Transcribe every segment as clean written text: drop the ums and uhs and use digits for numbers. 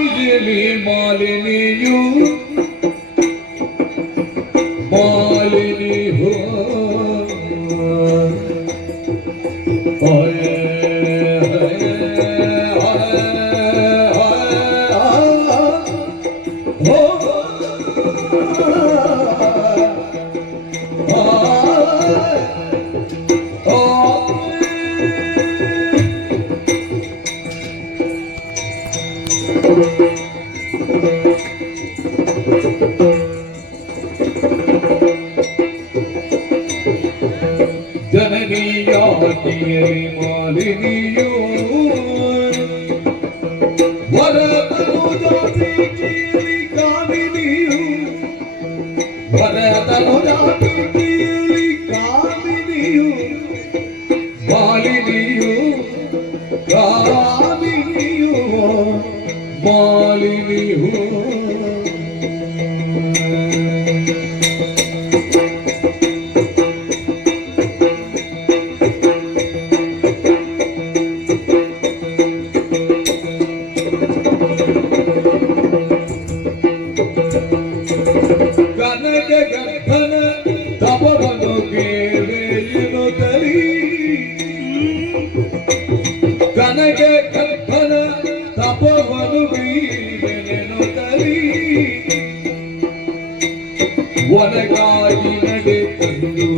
ನಿಜಲಿ ಮಾಲಿನಿಯು ಮಾಲಿನಿ ಹೋ ಜನನೀಯಾಗಿಯಲಿ ಮಾಲಿನಿಯೋ ವರದನು ಜಾತಿಯಲ್ಲಿ ಕಾಮಿನಿಯು ವರದನು ಜಾತಿಯಲ್ಲಿ ಕಾಮಿನಿಯು ಮಾಲಿನಿಯು ಕಾಮಿನಿಯು ಮಾಲಿನಿಯು ಗರ್ಭನ ತಪವನು ಬೇರೆಯನು ತರಿ ಕನಕ ಗರ್ಭನ ತಪವನು ಬೇರೆಯನು ತರಿ ಒನಗಾಗಿ ನಡೆ ತಂದು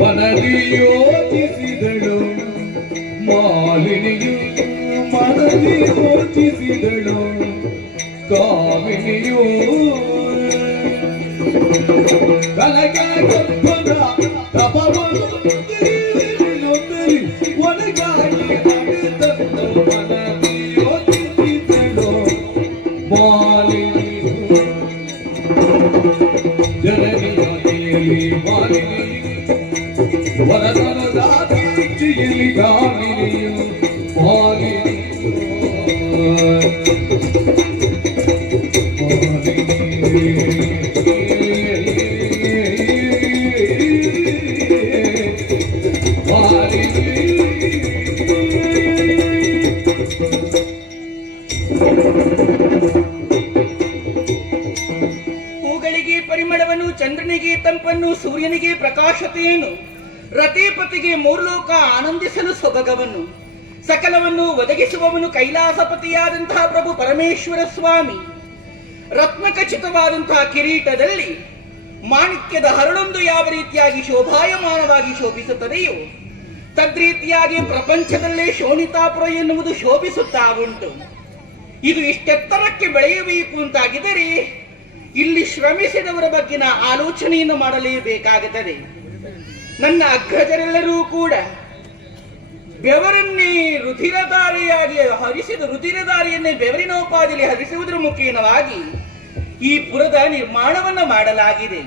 ಮನದಿ ಯೋಚಿಸಿದಳು ಮಾಲಿನಿಯು ಮನದಿ ಯೋಚಿಸಿದಳು ಕಾಮಿನಿಯು ಕನಕ ಗರ್ಭನ ತಪವನು ಬೇರೆಯನು ಒನಗಾಗಿ ನಡೆ ತಂದು ಮನದಿ ಯೋಚಿಸಿದಳು ಮಾಲಿನಿಯು ಜನನಿಯಲ್ಲಿ ಮಾಲಿನಿಯು ವರದನದ ದೀಕ್ಷೆಯಲ್ಲಿ ಕಾಮಿನಿಯು ಹೂಗಳಿಗೆ ಪರಿಮಳವನ್ನು, ಚಂದ್ರನಿಗೆ ತಂಪನ್ನು, ಸೂರ್ಯನಿಗೆ ಪ್ರಕಾಶತೆಯನ್ನು, ರತಿಪತಿಗೆ ಮೂರ್ಲೋಕ ಆನಂದಿಸಲು ಸೊಬಗವನ್ನು, ಸಕಲವನ್ನು ಒದಗಿಸುವವನು ಕೈಲಾಸಪತಿಯಾದಂತಹ ಪ್ರಭು ಪರಮೇಶ್ವರ ಸ್ವಾಮಿ. ರತ್ನಖಚಿತವಾದಂತಹ ಕಿರೀಟದಲ್ಲಿ ಮಾಣಿಕ್ಯದ ಹರಳೊಂದು ಯಾವ ರೀತಿಯಾಗಿ ಶೋಭಾಯಮಾನವಾಗಿ ಶೋಭಿಸುತ್ತದೆಯೋ ತದ್ರೀತಿಯಾಗಿ ಪ್ರಪಂಚದಲ್ಲೇ ಶೋಣಿತಾಪುರ ಎನ್ನುವುದು ಶೋಭಿಸುತ್ತಾ ಉಂಟು. ಇದು ಇಷ್ಟೆತ್ತರಕ್ಕೆ ಬೆಳೆಯಬೇಕು ಅಂತಾಗಿದ್ದರೆ ಇಲ್ಲಿ ಶ್ರಮಿಸಿದವರ ಬಗ್ಗಿನ ಆಲೋಚನೆಯನ್ನು ಮಾಡಲೇಬೇಕಾಗುತ್ತದೆ. ನನ್ನ ಅಗ್ರಜರೆಲ್ಲರೂ ಕೂಡ ಬೆವರನ್ನೇ ರುಧಿರಧಾರೆಯಾಗಿ ಹರಿಸಿದ ರುಧಿರಧಾರೆಯನ್ನೇ ಬೆವರಿನೋಪಾದಿಯಲ್ಲಿ ಹರಿಸುವುದರ ಮುಖೇನವಾಗಿ ಈ ಪುರದ ನಿರ್ಮಾಣವನ್ನ ಮಾಡಲಾಗಿದೆ.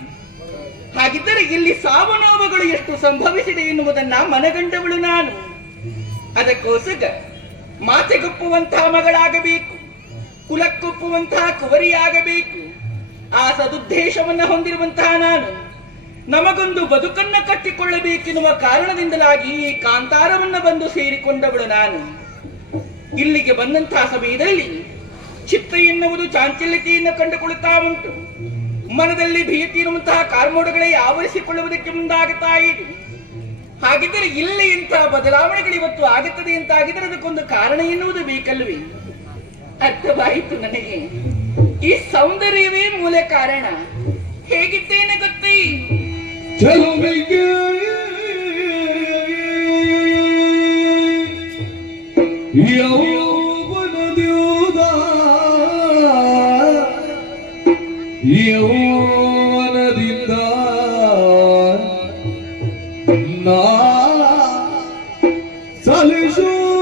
ಹಾಗಿದ್ದರೆ ಇಲ್ಲಿ ಸಾವನೋವುಗಳು ಎಷ್ಟು ಸಂಭವಿಸಿದೆ ಎನ್ನುವುದನ್ನ ಮನಗಂಡವಳು ನಾನು. ಅದಕ್ಕೋಸ್ಕರ ಮಾತೆಗೊಪ್ಪುವಂತಹ ಮಗಳಾಗಬೇಕು, ಕುಲಕ್ಕೊಪ್ಪುವಂತಹ ಕುವರಿಯಾಗಬೇಕು. ಆ ಸದುದ್ದೇಶವನ್ನ ಹೊಂದಿರುವಂತಹ ನಾನು ನಮಗೊಂದು ಬದುಕನ್ನ ಕಟ್ಟಿಕೊಳ್ಳಬೇಕೆನ್ನುವ ಕಾರಣದಿಂದಲಾಗಿ ಈ ಕಾಂತಾರವನ್ನ ಬಂದು ಸೇರಿಕೊಂಡವಳು ನಾನು. ಇಲ್ಲಿಗೆ ಬಂದಂತಹ ಸಮಯದಲ್ಲಿ ಚಿತ್ತ ಎನ್ನುವುದು ಚಾಂಚಲ್ಯತೆಯನ್ನು ಕಂಡುಕೊಳ್ಳುತ್ತಾ ಉಂಟು. ಮನದಲ್ಲಿ ಭೀತಿ ಇರುವಂತಹ ಕಾರ್ಮೋಡಗಳೇ ಆವರಿಸಿಕೊಳ್ಳುವುದಕ್ಕೆ ಮುಂದಾಗುತ್ತಾ ಇದೆ. ಹಾಗಿದ್ದರೆ ಇಲ್ಲಿ ಇಂತಹ ಬದಲಾವಣೆಗಳು ಇವತ್ತು ಆಗುತ್ತದೆ ಅಂತ ಆಗಿದ್ದರೆ ಅದಕ್ಕೊಂದು ಕಾರಣ ಎನ್ನುವುದು ಬೇಕಲ್ವೇ? ಅರ್ಥವಾಯಿತು ನನಗೆ. ಈ ಸೌಂದರ್ಯವೇ ಮೂಲ ಕಾರಣ. ಹೇಗಿದ್ದೇನೆ ಗೊತ್ತೇ? ಚಲುವಿಗೆ ಯೌವನದ್ಯೂದ ಯೌವನದಿಂದ ನಾ ಸಲಿಸುವೆ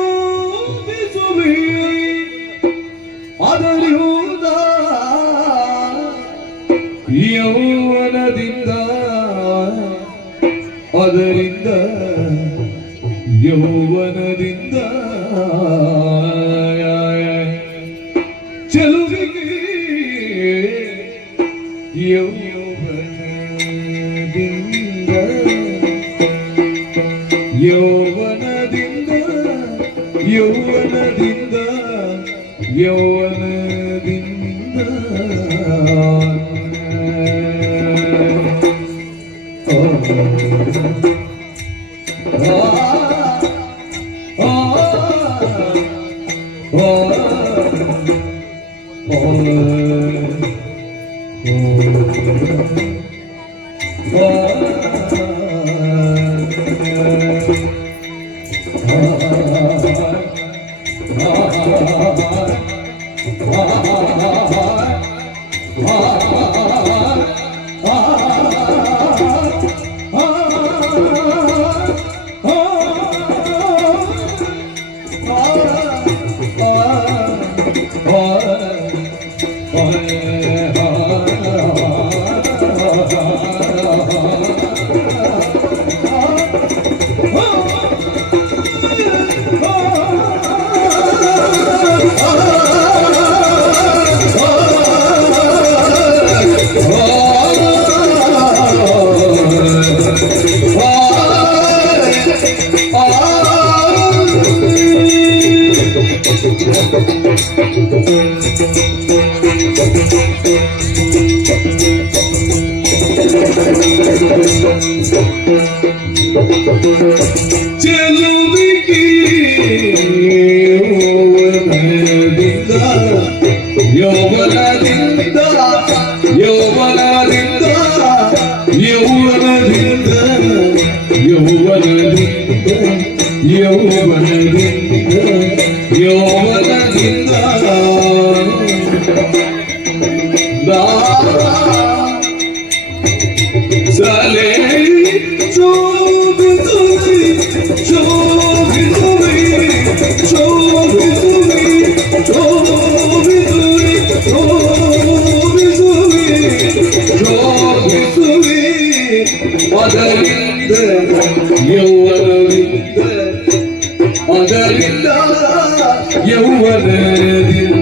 ಅದರಿಯೂದ ಯೌವನದಿಂದ ಅದರಿಂದ ಯೌವನದಿಂದ ಚೆಲುವಿಗೆ ಯೌವನದಿಂದ ಯೌವನದಿಂದ ಯೌವನದಿಂದ ಚೆಲುವಿಗೆ ಯೌವನದಿಂದ ಯೌವನದಿಂದ ಯೌವನದಿಂದ ಯೌವನದಿಂದ ಯೌವನದಿಂದ ಯೌವನದಿಂದ ಸಲೆ ಶೋಭಿಸುವೆ ಶೋಭಿಸುವೆ ಶೋಭಿಸುವೆ ಶೋಭಿಸುವೆ ಶೋಭಿಸುವೆ ಶೋಭಿಸುವೆ ಅದರಿಂದ ಯೌವನದಿಂದ ಅದರಿಂದ ಯೌವನದಿಂದ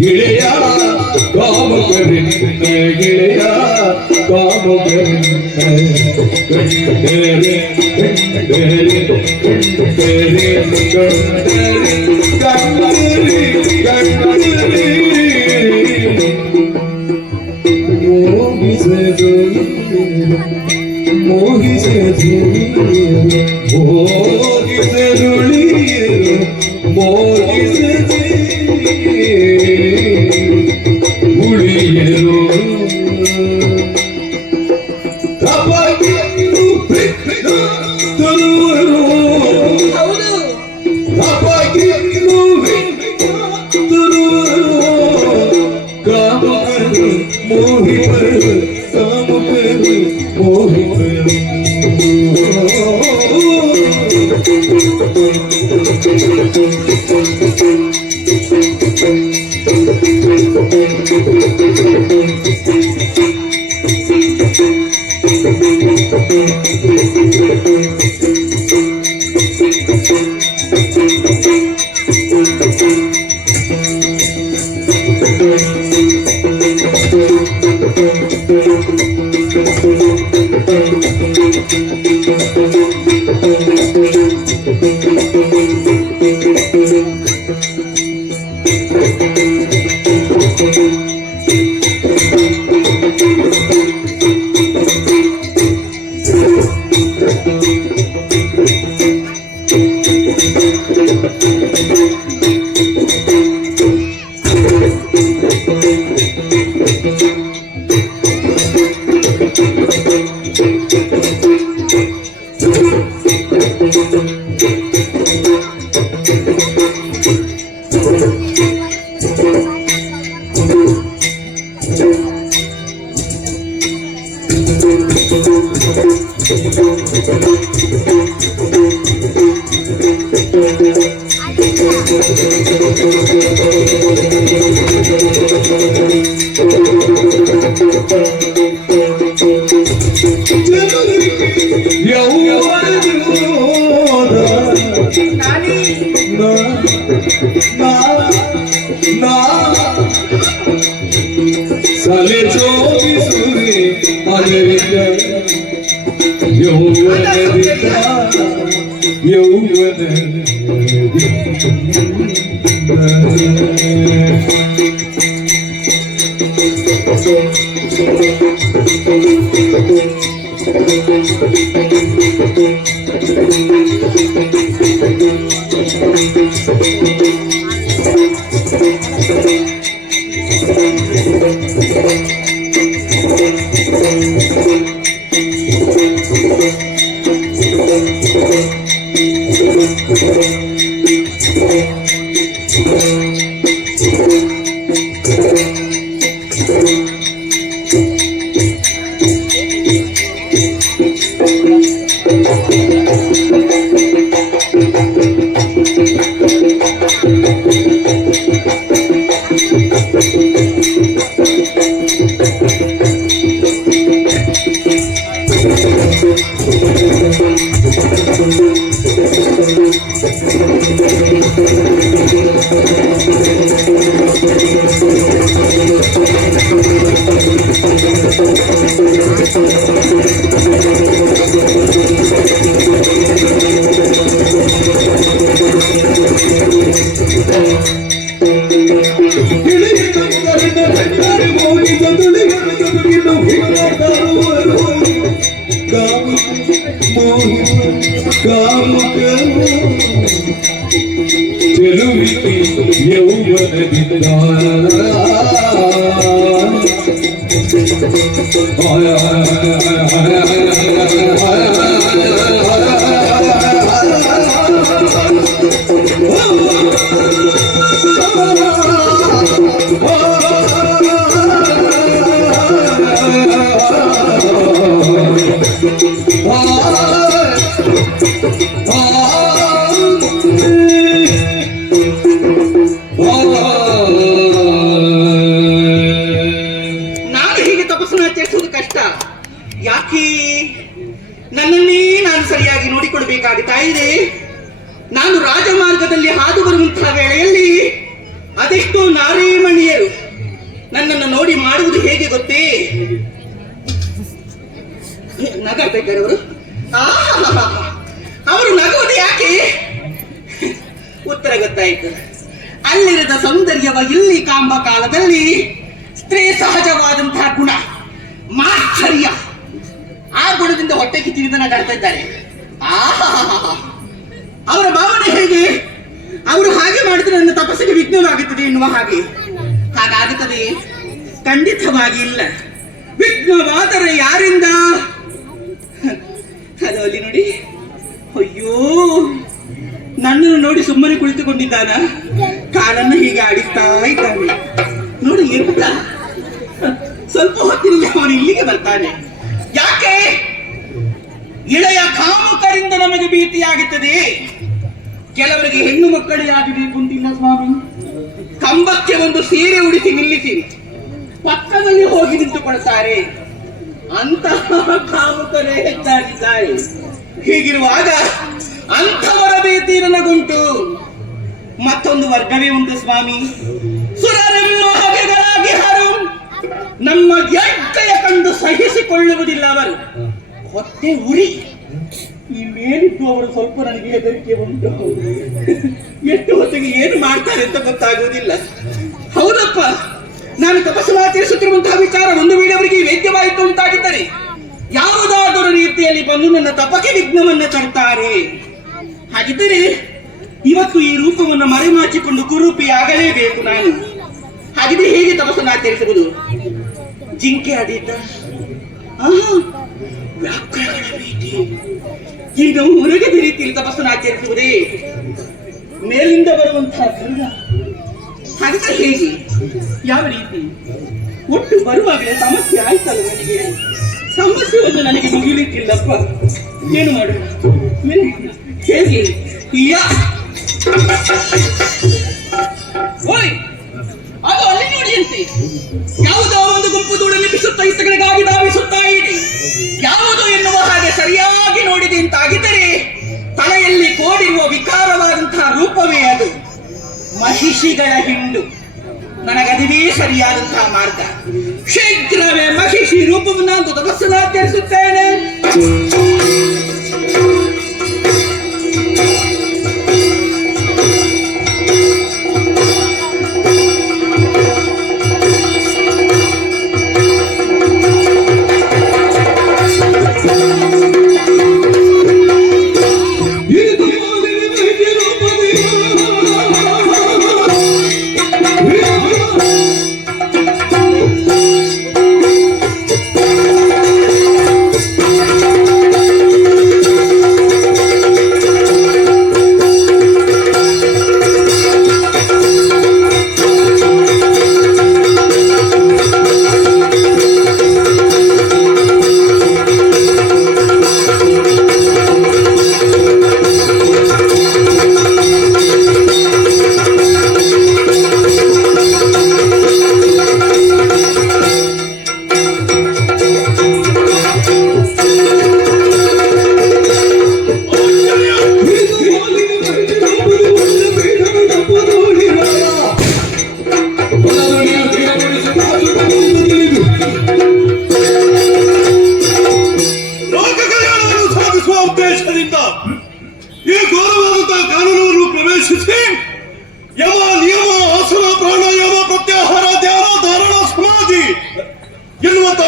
ಗಿಳೆಯ ಕಾಮುಕರಿಂದ ಗಿಳೆಯ ಕಾಮುಕರಿಂದ साले चोरी यौवन ನಾನು ಹೀಗೆ ತಪಸ್ಸನ್ನು ಆಚರಿಸುವುದು ಕಷ್ಟ. ಯಾಕೆ ನನ್ನನ್ನೇ ನಾನು ಸರಿಯಾಗಿ ನೋಡಿಕೊಳ್ಬೇಕಾಗುತ್ತಾ ಇದೆ. ನಾನು ರಾಜಮಾರ್ಗದಲ್ಲಿ ಹಾದು ಬರುವಂತಹ ವೇಳೆಯಲ್ಲಿ ಅದೆಷ್ಟೋ ನಾರೀಮಣಿಯರು ನನ್ನನ್ನು ನೋಡಿ ಮಾಡುವುದು ಹೇಗೆ ಗೊತ್ತೇ? ನಗಾಡ್ಬೇಕಾರೆ ಅವರು ಅವರು ನಗುವುದು ಯಾಕೆ? ಉತ್ತರ ಗೊತ್ತಾಯಿತು. ಅಲ್ಲಿರದ ಸೌಂದರ್ಯವ ಇಲ್ಲಿ ಕಾಂಬ ಕಾಲದಲ್ಲಿ ಸ್ತ್ರೀ ಸಹಜವಾದಂತಹ ಗುಣ ಮಾಶ್ಚರ್ಯ, ಆ ಗುಣದಿಂದ ಹೊಟ್ಟೆ ಕಿಚ್ಚಿನಿಂದ ನಗಾಡ್ತಾ ಇದ್ದಾರೆ. ಅವರ ಭಾವನೆ ಹೇಗೆ? ಅವರು ಹಾಗೆ ಮಾಡಿದ್ರೆ ನನ್ನ ತಪಸ್ಸಿಗೆ ವಿಘ್ನವಾಗುತ್ತದೆ ಎನ್ನುವ ಹಾಗೆ. ಹಾಗಾಗುತ್ತದೆ? ಖಂಡಿತವಾಗಿ ಇಲ್ಲ. ವಿಘ್ನವಾದರೆ ಯಾರಿಂದ? ಅದು ಅಲ್ಲಿ ನೋಡಿ, ಅಯ್ಯೋ ನನ್ನನ್ನು ನೋಡಿ ಸುಮ್ಮನೆ ಕುಳಿತುಕೊಂಡಿದ್ದಾನ, ಕಾಲನ್ನು ಹೀಗೆ ಆಡಿಸ್ತಾ ಇದ್ದಾನೆ. ನೋಡಿ ಎಂತ ಸ್ವಲ್ಪ ಹೊತ್ತಿನಲ್ಲಿ ಅವನು ಇಲ್ಲಿಗೆ ಬರ್ತಾನೆ. ಯಾಕೆ? ಇಳೆಯ ಕಾಮುಕರಿಂದ ನಮಗೆ ಭೀತಿಯಾಗುತ್ತದೆ. ಕೆಲವರಿಗೆ ಹೆಣ್ಣು ಮಕ್ಕಳೇ ಆಗಬೇಕು ಅಂತಿಲ್ಲ ಸ್ವಾಮಿ. ಕಂಬಕ್ಕೆ ಒಂದು ಸೀರೆ ಉಡಿಸಿ ನಿಲ್ಲಿಸಿ ಪಕ್ಕದಲ್ಲಿ ಹೋಗಿ ನಿಂತುಕೊಳ್ತಾರೆ. ಅಂತಹ ಕಾಮುಕರೇ ಹೆಚ್ಚಾಗಿದ್ದಾರೆ. ಹೀಗಿರುವಾಗ ಅಂಥವರ ಭೀತಿ ನನಗುಂಟು. ಮತ್ತೊಂದು ವರ್ಗವೇ ಉಂಟು ಸ್ವಾಮಿ. ಸುರರೆಮ್ಮ ಹಗೆಗಳಾಗಿ ಹರು ನಮ್ಮ ಯಜ್ಞೆಯ ಕಂಡು ಸಹಿಸಿಕೊಳ್ಳುವುದಿಲ್ಲ ಅವರು. ಹೊಟ್ಟೆ ಉರಿ. ಈ ಮೇಲಿದ್ದು ಅವರು ಸ್ವಲ್ಪ ನನಗೆ ಹೆದರಿಕೆ ಉಂಟು. ಎಷ್ಟು ಹೊತ್ತಿಗೆ ಏನು ಮಾಡ್ತಾರೆ ಅಂತ ಗೊತ್ತಾಗುವುದಿಲ್ಲ. ಹೌದಪ್ಪ, ನಾನು ತಪಸ್ಸನ್ನು ಆಚರಿಸುತ್ತಿರುವಂತಹ ವಿಚಾರ ಒಂದು ವೇಳೆ ಅವರಿಗೆ ವೇದ್ಯವಾಯಿತು ಅಂತಾಗಿದ್ದರೆ ಯಾವುದಾದರೂ ರೀತಿಯಲ್ಲಿ ಬಂದು ನನ್ನ ತಪಕ್ಕೆ ವಿಘ್ನವನ್ನು ತರ್ತಾರೆ. ಹಾಗಿದ್ದರೆ ಇವತ್ತು ಈ ರೂಪವನ್ನು ಮರೆಮಾಚಿಕೊಂಡು ಕುರೂಪಿ ಆಗಲೇಬೇಕು ನಾನು. ಹಾಗಿದ್ರೆ ಹೇಗೆ ತಪಸ್ಸನ್ನು ಆಚರಿಸುವುದು? ಜಿಂಕೆ ಆಡೀತ, ವ್ಯಾಘ್ರಗಳ ಭೀತಿ, ಈಗ ಹೊರಗದ ರೀತಿಯಲ್ಲಿ ತಪಸ್ಸನ್ನು ಆಚರಿಸುವುದೇ? ಮೇಲಿಂದ ಬರುವಂತಹ ಗರುಡ, ಹಾಗಿದ್ರೆ ಹೇಗೆ? ಯಾವ ರೀತಿ? ಒಟ್ಟು ಬರುವಾಗಲೇ ಸಮಸ್ಯೆ ಆಯ್ತಲ್ಲ ನನಗೆ. ಸಮಸ್ಯೆಯನ್ನು ನನಗೆ ಮುಗಿಲಿಕ್ಕಿಲ್ಲಪ್ಪ. ಏನು ಮಾಡುವ? ಹೇಗೆ? ಓಯ್, ಅದು ಅಲ್ಲಿ ನೋಡಿಯಂತೆ ಯಾವುದೋ ಒಂದು ಗುಂಪು ಧೂಳಲ್ಲಿ ಬಿಸುತ್ತಾ ಇತ್ತಗಳಿಗಾಗಿ ಧಾವಿಸುತ್ತಾ ಇದೆ. ಯಾವುದು ಎನ್ನುವ ಹಾಗೆ ಸರಿಯಾಗಿ ನೋಡಿದೆ ಅಂತಾಗಿದ್ದರೆ ತಲೆಯಲ್ಲಿ ಕೋಡಿರುವ ವಿಕಾರವಾದಂತಹ ರೂಪವೇ ಅದು. ಮಹಿಷಿಗಳ ಹಿಂಡು. ನನಗದುವೇ ಸರಿಯಾದಂತಹ ಮಾರ್ಗ. ಶೀಘ್ರವೇ ಮಹಿಷಿ ರೂಪವನ್ನು ತಪಸ್ಸನ್ನು ಆಚರಿಸುತ್ತೇನೆ.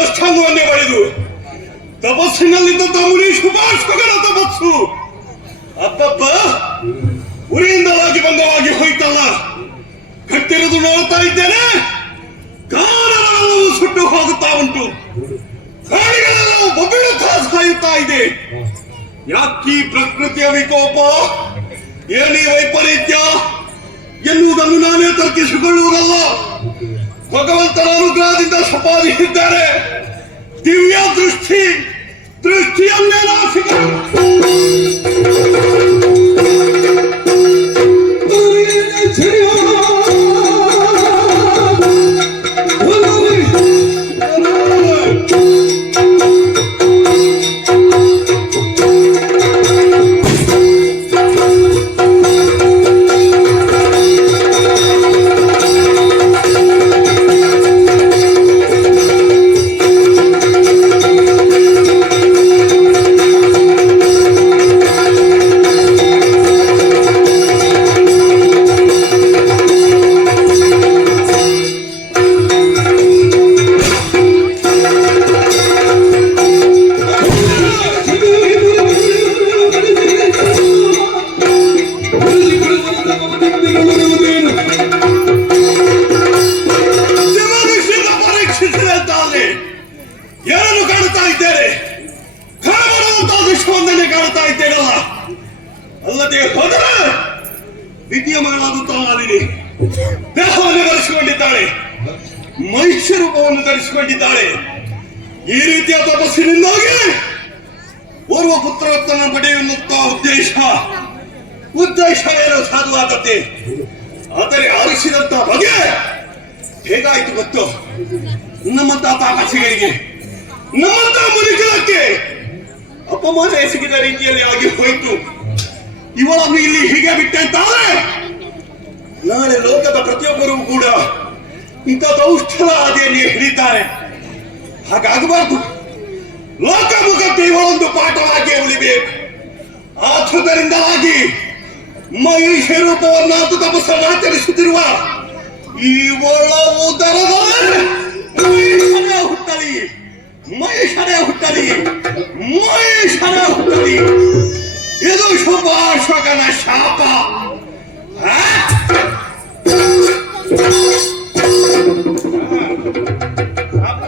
ಅಷ್ಟಾಂಗವನ್ನೇ ಬಳಿದು ತಪಸ್ಸಿನಲ್ಲಿದ್ದಂತ ಮುನೀಶ್ ಉಪಾಸಕರ ತಪಸ್ಸು ಅಪ್ಪಪ್ಪ ಉರಿಯಿಂದವಾಗಿ ಭಂಗವಾಗಿ ಹೋಯ್ತಲ್ಲ. ಕಟ್ಟಿರುವುದು ನೋಡ್ತಾ ಇದ್ದೇನೆ, ಕಾರಣವೆಲ್ಲವೂ ಸುಟ್ಟು ಹೋಗುತ್ತಾ ಉಂಟು. ತರ್ಕಿಸಿಕೊಳ್ಳುವುದಲ್ಲ. ಭಗವಂತನ ಅನುಗ್ರಹದಿಂದ ಸಂಪಾದಿಸಿದ್ದಾರೆ ದಿವ್ಯ ದೃಷ್ಟಿಯನ್ನೇ ನಾಶಿಕ ಏನನ್ನು ಕಾಣುತ್ತಾ ಇದ್ದೇನೆ? ಕಾಣಬಾರದಂತಹ ವಿಶ್ವವನ್ನೇ ಕಾಣುತ್ತಾ ಇದ್ದೇನಲ್ಲ. ಅಲ್ಲದೆ ಹೋದರೆ ವಿದ್ಯಮಾನವಾದಂತಹ ನಾಲಿನಿ ದೇಹವನ್ನು ಧರಿಸಿಕೊಂಡಿದ್ದಾಳೆ, ಮಹಿಷ ರೂಪವನ್ನು ಧರಿಸಿಕೊಂಡಿದ್ದಾಳೆ. ಈ ರೀತಿಯ ತಪಸ್ಸಿನಿಂದಾಗಿ ಓರ್ವ ಪುತ್ರರತ್ನ ಪಡೆಯುವಂತಹ ಉದ್ದೇಶವೇನೋ ಸಾಧುವಾದದ್ದೇ. ಆದರೆ ಆರಿಸಿದಂತಹ ಬಗೆ ಹೇಗಾಯಿತು ಗೊತ್ತು? ನಮ್ಮಂತಹ ತಾಪಸಿಗಳಿಗೆ, ನಮ್ಮಂತಹ ಮುನಿಕಲಕ್ಕೆ ಅಪಮಾನ ಎಸಗಿದ ರೀತಿಯಲ್ಲಿ ಆಗಿ ಹೋಯಿತು. ಇವಳನ್ನು ಇಲ್ಲಿ ಹೀಗೆ ಬಿಟ್ಟೆ ಅಂತಾದ್ರೆ ನಾಳೆ ಲೋಕದ ಪ್ರತಿಯೊಬ್ಬರೂ ಕೂಡ ಇಂಥ ದೌಷ್ಠಲ ಆದಿಯಲ್ಲಿ ಹಿಡಿತಾರೆ. ಹಾಗಾಗಬಾರ್ದು. ಲೋಕಮುಖಕ್ಕೆ ಇವಳೊಂದು ಪಾಠವಾಗಿ ಉಳಿಬೇಕು. ಆದುದರಿಂದಾಗಿ ಮಹಿಷ ರೂಪವನ್ನಾತು ತಪಸ್ಸನ್ನು ಆಚರಿಸುತ್ತಿರುವ ಇವಳ ಉದರದಲ್ಲಿ ಮಹಿಷನೇ ಹುಟ್ಟಲಿ. ಇದು ಶುಭಾಶ್ವಕನ ಶಾಪ.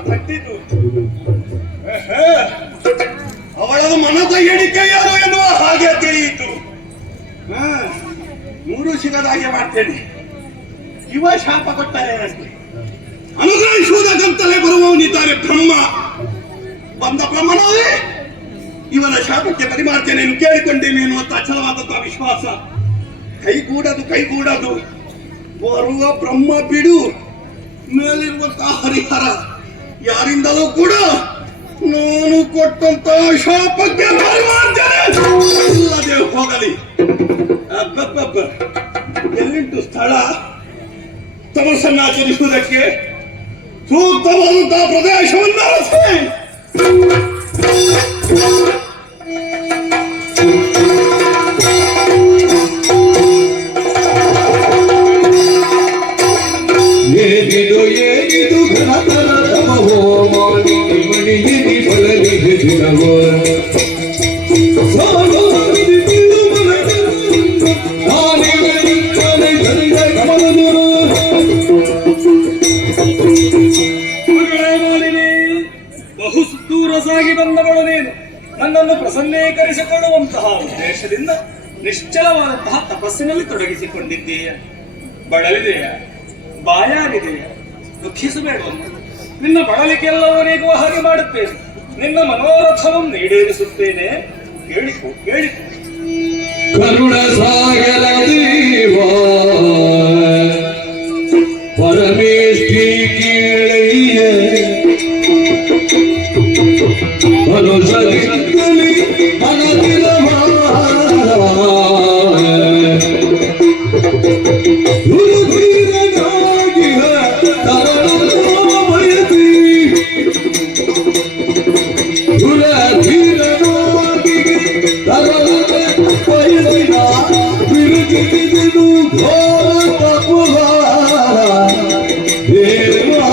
ತಟ್ಟಿತು. ಅವಳನ್ನು ಮನದ ಎಣಿಕೆ ಯಾರು ಎನ್ನುವ ಹಾಗೆ ತಿಳಿಯಿತು. ಮೂರು ಸಿಗದ ಹಾಗೆ ಮಾಡ್ತೇನೆ. ಇವ ಶಾಪ ಕೊಟ್ಟಾರೆ ನನಗೆ. ಅನುಗ್ರಹಿಸುವುದಕ್ಕಂತಲೇ ಬರುವವನಿದ್ದಾರೆ ಬ್ರಹ್ಮ. ಬಂದ ಬ್ರಹ್ಮನವೇ ಇವನ ಶಾಪಕ್ಕೆ ಪರಿಮಾರ್ಜನೆಯನ್ನು ಕೇಳಿಕೊಂಡೇನೆ ಎನ್ನುವಂತ ಅಚಲವಾದಂತಹ ವಿಶ್ವಾಸ. ಕೈಗೂಡದು ಬರುವ ಬ್ರಹ್ಮ ಬಿಡು, ಮೇಲಿರುವಂತಹ ಹರಿಹರ ಯಾರಿಂದಲೂ ಕೂಡ ನಾನು ಕೊಟ್ಟಂತಹ ಶಾಪಕ್ಕೆ ಪರಿಮಾರ್ಜನೆ ಇಲ್ಲದೆ ಹೋಗಲಿ. ಅಬ್ಬಬ್ಬಬ್ಬ, ಎಲ್ಲಿಂಟು ಸ್ಥಳ ತಪಸ್ಸನ್ನಾಚರಿಸುವುದಕ್ಕೆ ಸೂಕ್ತವಾದಂತಹ ಪ್ರದೇಶವನ್ನು ಅರಸಿ. ಏನಿದು ಘನತರ ತಪವೋ ಮಾಡಿ ಮಣಿಯಿನಿ ಫಲನಿಧಿ ದಿನವೋ ಬಹು ದೂರ ಸಾಗಿ ಬಂದವಳು ನೀನು. ನನ್ನನ್ನು ಪ್ರಸನ್ನೀಕರಿಸಿಕೊಳ್ಳುವಂತಹ ಉದ್ದೇಶದಿಂದ ನಿಶ್ಚಲವಾದಂತಹ ತಪಸ್ಸಿನಲ್ಲಿ ತೊಡಗಿಸಿಕೊಂಡಿದ್ದೀಯ. ಬಳಲಿದೆಯಾ? ಬಾಯಾಗಿದೆಯಾ? ದುಃಖಿಸಬೇಡವನ್ನು. ನಿನ್ನ ಬಳಲಿಕೆಲ್ಲವೂ ನೀಗುವ ಹಾಗೆ ಮಾಡುತ್ತೇನೆ. ನಿನ್ನ ಮನೋರಥವನ್ನು ಈಡೇರಿಸುತ್ತೇನೆ. ಕೇಳಿಕೊ. ಕರುಣ ಸಾಗರ ದೇವ ಪರಮೇಷ್ಠಿ ಕೇಳಯ್ಯ ಮನುಷ್ಯರಿದ್ದಲ್ಲಿ ಮನದಿನ ಗುರುಧೀರನಾಗಿಹ ತರಣೋ ಬಯಸಿ ಗುರುಧೀರನಾಗಿ ತರಣದ ಬಯಸಿನ ಬಿರುಗಿದು ಘೋರ ತಪುಹಾರ ದೇವಾ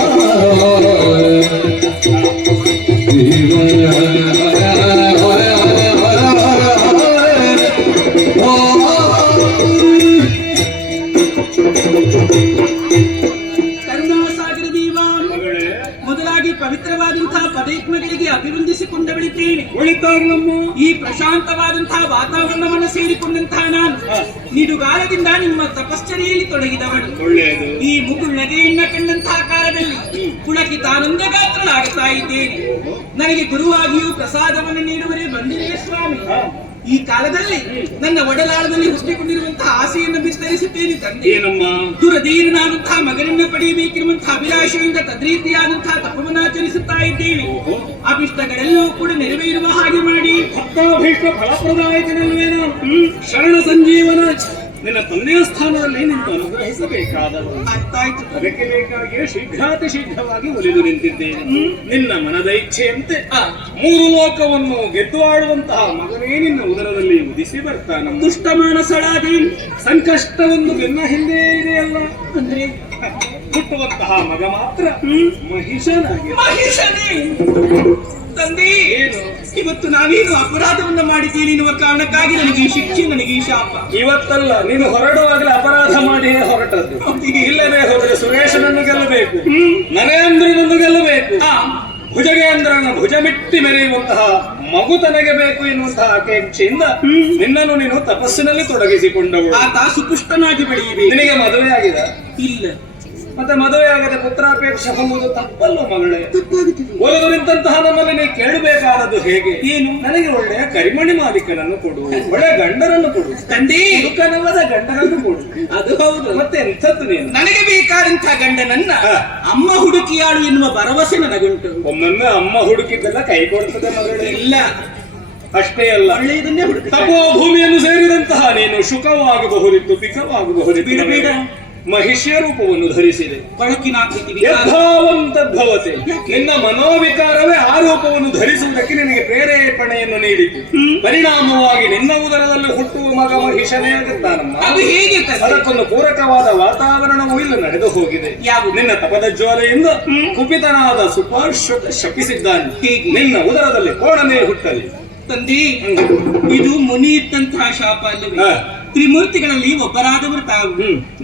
ಕರುಣಾಸಾಗರ ದೇವ, ಮೊದಲಾಗಿ ಪವಿತ್ರವಾದಂತಹ ಪದಯುಗ್ಮಗಳಿಗೆ ಅಭಿವಂದಿಸಿಕೊಂಡವಳಿಕೆ ಬಯಸುತ್ತೇನೆ. ಒಳಿತಾಗ್ಲಮ್ಮ. ಈ ಪ್ರಶಾಂತವಾದಂತಹ ವಾತಾವರಣವನ್ನು ಸೇರಿಕೊಂಡಂತಹ ನಾನು ನಿಡುಗಾಲದಿಂದ ನಿಮ್ಮ ತಪಶ್ಚರ್ಯೆಯಲ್ಲಿ ತೊಡಗಿದವಳು. ಒಳ್ಳೆಯದು. ಈ ಮುಗುಳ್ನಗೆಯನ್ನ ಕಂಡಂತಹ ಕಾಲದಲ್ಲಿ ಪುಳಕಿತಾನಂದ ಗಾತ್ರನಾಗುತ್ತಾ ಇದ್ದೇನೆ. ನನಗೆ ಗುರುವಾಗಿಯೂ ಪ್ರಸಾದವನ್ನು ನೀಡುವರೇ ಬಂದಿರೇ ಸ್ವಾಮಿ. ಈ ಕಾಲದಲ್ಲಿ ನನ್ನ ಒಡಲಾಳದಲ್ಲಿ ಹುಟ್ಟಿಕೊಂಡಿರುವಂತಹ ಆಸೆಯನ್ನು ವಿಸ್ತರಿಸುತ್ತೇನೆ ತಂದೆ. ಏನಮ್ಮ? ದುರಧೀರನಾದಂತಹ ಮಗನನ್ನ ಪಡೆಯಬೇಕಿರುವಂತಹ ಅಭಿಲಾಷೆಯಿಂದ ತದ್ರೀತಿಯಾದಂತಹ ತಪವನ್ನಾಚರಿಸುತ್ತಾ ಇದ್ದೇನೆ. ಅಭಿಷ್ಟಗಳೆಲ್ಲವೂ ಕೂಡ ನೆರವೇರುವ ಹಾಗೆ ಮಾಡಿ ಭಕ್ತಾಭೀಷ್ಟ ಫಲಪ್ರದಾಯಕನಲ್ವೇನೋ ಶರಣ ಸಂಜೀವನ ನಿನ್ನ ತಂದೆಯ ಸ್ಥಾನದಲ್ಲಿ ನಿಂತು ಅನುಗ್ರಹಿಸಬೇಕಾದವು. ಅರ್ಥಾಯ್ತು. ಅದಕ್ಕೆ ಬೇಕಾಗಿಯೇ ಶೀಘ್ರಾತಿ ಶೀಘ್ರವಾಗಿ ಒಲಿದು ನಿಂತಿದ್ದೇನೆ. ನಿನ್ನ ಮನದ ಇಚ್ಛೆಯಂತೆ 3 ಲೋಕವನ್ನು ಗೆದ್ದು ಆಡುವಂತಹ ಮಗನೇ ನಿನ್ನ ಉದರದಲ್ಲಿ ಉದಿಸಿ ಬರ್ತಾನ. ದುಷ್ಟ ಮಾನಸಳಾಗಿ ಸಂಕಷ್ಟವೊಂದು ಬೆನ್ನ ಹಿಂದೆ ಇದೆಯಲ್ಲ ಅಂದ್ರೆ ಹುಟ್ಟುವಂತಹ ಮಗ ಮಾತ್ರ ಮಹಿಷನಾಗಿ. ಮಹೇಶನೇ ತಂದೆ, ಏನು ಇವತ್ತು ನಾನೇನು ಅಪರಾಧವನ್ನ ಮಾಡಿದ್ದೇನೆ ಎನ್ನುವ ಕಾರಣಕ್ಕಾಗಿ ನನಗೆ ಈ ಶಿಕ್ಷೆ, ನನಗೆ ಈ ಶಾಪ. ಇವತ್ತಲ್ಲ, ನೀನು ಹೊರಡುವಾಗಲೇ ಅಪರಾಧ ಮಾಡಿ ಹೊರಟದ್ದು. ಇಲ್ಲವೇ ಹೋದರೆ ಸುರೇಶನನ್ನು ಗೆಲ್ಲಬೇಕು, ನರೇಂದ್ರನನ್ನು ಗೆಲ್ಲಬೇಕು, ಭುಜಗೇಂದ್ರನ ಭುಜ ಮಿಟ್ಟಿ ಮೆರೆಯುವಂತಹ ಮಗು ತನಗೆ ಬೇಕು ಎನ್ನುವಂತಹ ಅಪೇಕ್ಷೆಯಿಂದ ನಿನ್ನನ್ನು ನೀನು ತಪಸ್ಸಿನಲ್ಲಿ ತೊಡಗಿಸಿಕೊಂಡವಳು. ಆತ ಸುಪುಷ್ಟನಾಗಿ ಬೆಳೆಯಬೇಕು. ನಿನಗೆ ಮದುವೆ ಆಗಿದೆ? ಇಲ್ಲ. ಮತ್ತೆ ಮದುವೆ ಆಗದೆ ಪುತ್ರಾಪೇಕ್ಷೆ ಹೊಂದುವುದು ತಪ್ಪಲ್ವ ಮಗಳೇ? ತಪ್ಪಾಗುತ್ತದೆ. ಒಲದು ನಿಂತಹ ನಮ್ಮಲ್ಲಿ ನೀ ಕೇಳಬೇಕಾದದ್ದು ಹೇಗೆ? ಏನು? ನನಗೆ ಒಳ್ಳೆಯ ಕರಿಮಣಿ ಮಾಲೀಕನನ್ನು ಕೊಡು, ಒಳ್ಳೆಯ ಗಂಡರನ್ನು ಕೊಡು, ತಂದೆ ಹುಡುಕನವದ ಗಂಡನನ್ನು ಕೊಡು. ಅದು ಹೌದು. ಮತ್ತೆ ಎಂಥದ್ದು ನೀನು? ನನಗೆ ಬೇಕಾದಂತಹ ಗಂಡನನ್ನ ಅಮ್ಮ ಹುಡುಕಿಯಾಳು ಎನ್ನುವ ಭರವಸೆ ನನಗುಂಟು. ಒಮ್ಮೊಮ್ಮೆ ಅಮ್ಮ ಹುಡುಕಿದ್ದೆಲ್ಲ ಕೈ ಕೊಡ್ತದೆ ಮಗಳೇ. ಇಲ್ಲ, ಅಷ್ಟೇ ಅಲ್ಲ, ಒಳ್ಳೆಯದನ್ನೇ ಹುಡುಕ. ತಪೋ ಭೂಮಿಯನ್ನು ಸೇರಿದಂತಹ ನೀನು ಶುಕವಾಗಬಹುದಿತ್ತು, ಪಿಕವಾಗಬಹುದಿತ್ತು. ಬಿಡಬೇಡ. ಮಹಿಷ್ಯ ರೂಪವನ್ನು ಧರಿಸಿದೆ. ಕೊಳಕಿನಾಕೃತಿ ಯಥಾವಂತದ್ಭವತೆ. ನಿನ್ನ ಮನೋವಿಕಾರವೇ ಆ ರೂಪವನ್ನು ಧರಿಸುವುದಕ್ಕೆ ನಿನಗೆ ಪ್ರೇರೇಪಣೆಯನ್ನು ನೀಡಿತು. ಪರಿಣಾಮವಾಗಿ ನಿನ್ನ ಉದರದಲ್ಲಿ ಹುಟ್ಟುವ ಮಗ ಮಹಿಷನೇ ಆಗುತ್ತಾನಮ್ಮ. ಅದು ಹೇಗೆ ತಂದೆ? ಅದಕ್ಕೊಂದು ಪೂರಕವಾದ ವಾತಾವರಣವೂ ಇಲ್ಲಿ ನಡೆದು ಹೋಗಿದೆ. ಯಾವುದು? ನಿನ್ನ ತಪದ ಜ್ವಾಲೆಯಿಂದ ಕುಪಿತನಾದ ಸುಪಾರ್ಶ್ವತ ಶಪಿಸಿದ್ದಾನೆ. ಹೇಗೆ? ನಿನ್ನ ಉದರದಲ್ಲಿ ಕೋಣನೇ ಹುಟ್ಟಲಿ. ತಂದೆ, ಇದು ಮುನಿ ಇಟ್ಟಂತಹ ಶಾಪ ಅಲ್ಲವೇ? ತ್ರಿಮೂರ್ತಿಗಳಲ್ಲಿ ಒಬ್ಬರಾದವರು ತಾವು.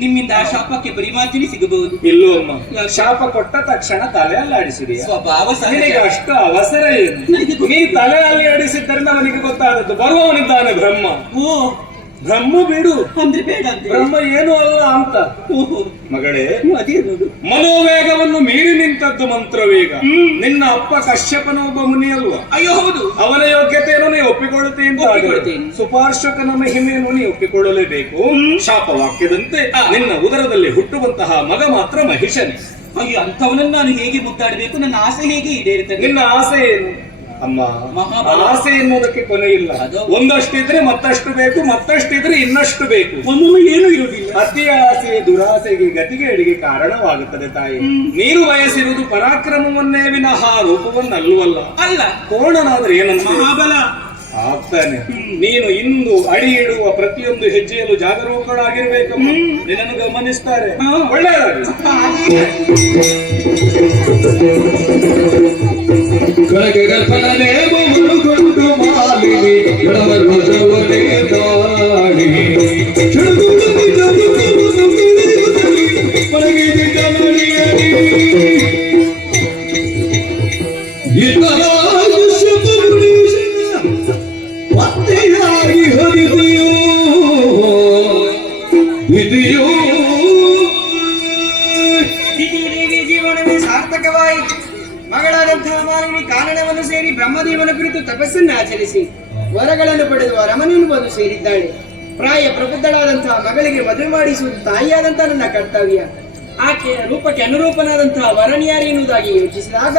ನಿಮ್ಮಿಂದ ಆ ಶಾಪಕ್ಕೆ ಪರಿಮಾರ್ಜನೆ ಸಿಗಬಹುದು. ಇಲ್ಲೋ ಅಮ್ಮ, ಶಾಪ ಕೊಟ್ಟ ತಕ್ಷಣ ತಲೆ ಅಲ್ಲಾಡಿಸಿದೆಯಾ? ಸ್ವಭಾವ ನಿನಗೆ ಅಷ್ಟು ಅವಸರ ಏನು? ನೀನು ತಲೆ ಅಲ್ಲಾಡಿಸಿದ್ದರಿಂದ ಅವನಿಗೆ ಗೊತ್ತಾದದ್ದು ಬರುವವನಿದ್ದಾನೆ ಬ್ರಹ್ಮ. ಓ, ಬ್ರಹ್ಮ ಬಿಡು ಅಂದ್ರೆ ಬೇಡ ಅಂದ್ರೆ ಬ್ರಹ್ಮ ಏನು ಅಲ್ಲ ಅಂತ. ಓಹೋ ಮಗಳೇ, ಅದೇನದು? ಮನೋವೇಗವನ್ನು ಮೀರಿ ನಿಂತದ್ದು ಮಂತ್ರವೇಗ. ನಿನ್ನ ಅಪ್ಪ ಕಶ್ಯಪನ ಒಬ್ಬ ಮುನಿ ಅಲ್ವಾ? ಅಯ್ಯೋ ಹೌದು. ಅವನ ಯೋಗ್ಯತೆಯನ್ನು ನೀ ಒಪ್ಪಿಕೊಳ್ಳುತ್ತೆ ಅಂತ ಒಪ್ಪಿಕೊಳ್ತೇನೆ. ಸುಪಾರ್ಶ್ವಕನ ಮಹಿಮೆಯನ್ನು ನೀ ಒಪ್ಪಿಕೊಳ್ಳಲೇಬೇಕು. ಶಾಪವಾಕ್ಯದಂತೆ ನಿನ್ನ ಉದರದಲ್ಲಿ ಹುಟ್ಟುವಂತಹ ಮಗ ಮಾತ್ರ ಮಹಿಷನೇ. ಅಯ್ಯೋ, ಅಂಥವನನ್ನು ನಾನು ಹೇಗೆ ಮುದ್ದಾಡಬೇಕು? ನನ್ನ ಆಸೆ ಹೇಗೆ ಈಡೇರುತ್ತದೆ? ನಿನ್ನ ಆಸೆ ಏನು ಅಮ್ಮ? ಮಹಾಬಲ. ಆಸೆ ಎನ್ನುವುದಕ್ಕೆ ಕೊನೆ ಇಲ್ಲ. ಅದು ಒಂದಷ್ಟಿದ್ರೆ ಮತ್ತಷ್ಟು ಬೇಕು, ಮತ್ತಷ್ಟಿದ್ರೆ ಇನ್ನಷ್ಟು ಬೇಕು. ಒಮ್ಮೊಮ್ಮೆ ಏನೂ ಇರುವುದಿಲ್ಲ. ಅತಿ ಆಸೆ ದುರಾಸೆಗೆ ಗತಿಗೇಡಿಗೆ ಕಾರಣವಾಗುತ್ತದೆ ತಾಯಿ. ನೀನು ಬಯಸಿರುವುದು ಪರಾಕ್ರಮವನ್ನೇ ವಿನಃ ರೂಪವನ್ನಲ್ಲವಲ್ಲ. ಅಲ್ಲ, ಕೋಣನಾದ್ರೆ ಏನಂತ ಮಹಾಬಲ ಆಗ್ತಾನೆ. ನೀನು ಇಂದು ಅಡಿ ಇಡುವ ಪ್ರತಿಯೊಂದು ಹೆಜ್ಜೆಯಲ್ಲೂ ಜಾಗರೂಕರಾಗಿರ್ಬೇಕಮ್ಮ. ನಿನ್ನನ್ನು ಗಮನಿಸ್ತಾರೆ. ಒಳ್ಳೆಯದಾಗಿ ಕಳಗೆ ಗಲ್ಪನೇ ಮರುಗೊಂಡು ಮಾಲಿನಿ ಎಳವರ ಭದ್ರವನೇ ದಾಳಿ ಪತ್ತೆಯಾಗಿ ಹರಿದೆಯೋ ಇದೆಯೋ ದೇವಿ ಜೀವನವೇ ಸಾರ್ಥಕವಾಯಿತು. ಮಗಳಾದಂತಹ ಮಾಲಿನಿ ಕಾನನವನ್ನು ಸೇರಿ ಬ್ರಹ್ಮದೇವನ ಕುರಿತು ತಪಸ್ಸನ್ನು ಆಚರಿಸಿ ವರಗಳನ್ನು ಪಡೆದು ಅರಮನೆಯನ್ನು ಬಂದು ಸೇರಿದ್ದಾಳೆ. ಪ್ರಾಯ ಪ್ರಬುದ್ಧಳಾದಂತಹ ಮಗಳಿಗೆ ಮದುವೆ ಮಾಡಿಸುವುದು ತಾಯಿಯಾದಂತಹ ನನ್ನ ಕರ್ತವ್ಯ. ಆಕೆಯ ರೂಪಕ್ಕೆ ಅನುರೂಪನಾದಂತಹ ವರನಿಯಾರಿ ಎನ್ನುವುದಾಗಿ ಯೋಚಿಸಿದಾಗ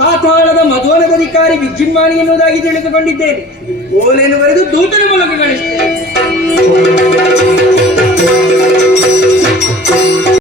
ಪಾತಾಳದ ಮಧುವನದಧಿಕಾರಿ ವಿಜೃಂಭಾಣಿ ಎನ್ನುವುದಾಗಿ ತಿಳಿದುಕೊಂಡಿದ್ದೇನೆ. ಓಲೆಯನ್ನು ಬರೆದು ದೂತನ ಮೂಲಕ ಕಳಿಸುತ್ತೇನೆ.